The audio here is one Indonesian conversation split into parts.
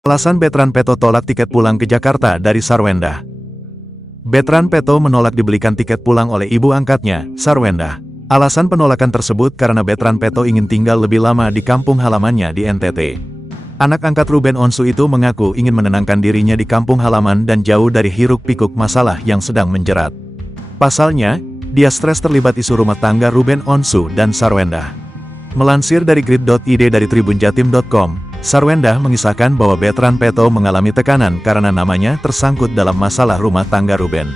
Alasan Betran Peto tolak tiket pulang ke Jakarta dari Sarwendah. Betran Peto menolak dibelikan tiket pulang oleh ibu angkatnya, Sarwendah. Alasan penolakan tersebut karena Betran Peto ingin tinggal lebih lama di kampung halamannya di NTT. Anak angkat Ruben Onsu itu mengaku ingin menenangkan dirinya di kampung halaman dan jauh dari hiruk-pikuk masalah yang sedang menjerat. Pasalnya, dia stres terlibat isu rumah tangga Ruben Onsu dan Sarwendah. Melansir dari grid.id dari tribunjatim.com, Sarwendah mengisahkan bahwa Betran Peto mengalami tekanan karena namanya tersangkut dalam masalah rumah tangga Ruben.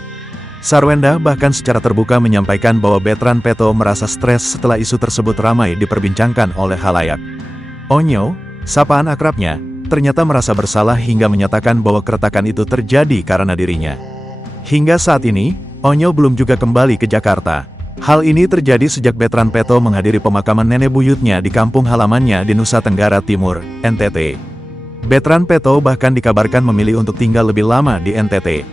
Sarwendah bahkan secara terbuka menyampaikan bahwa Betran Peto merasa stres setelah isu tersebut ramai diperbincangkan oleh khalayak. Onyo, sapaan akrabnya, ternyata merasa bersalah hingga menyatakan bahwa keretakan itu terjadi karena dirinya. Hingga saat ini, Onyo belum juga kembali ke Jakarta. Hal ini terjadi sejak Betran Peto menghadiri pemakaman nenek buyutnya di kampung halamannya di Nusa Tenggara Timur, NTT. Betran Peto bahkan dikabarkan memilih untuk tinggal lebih lama di NTT.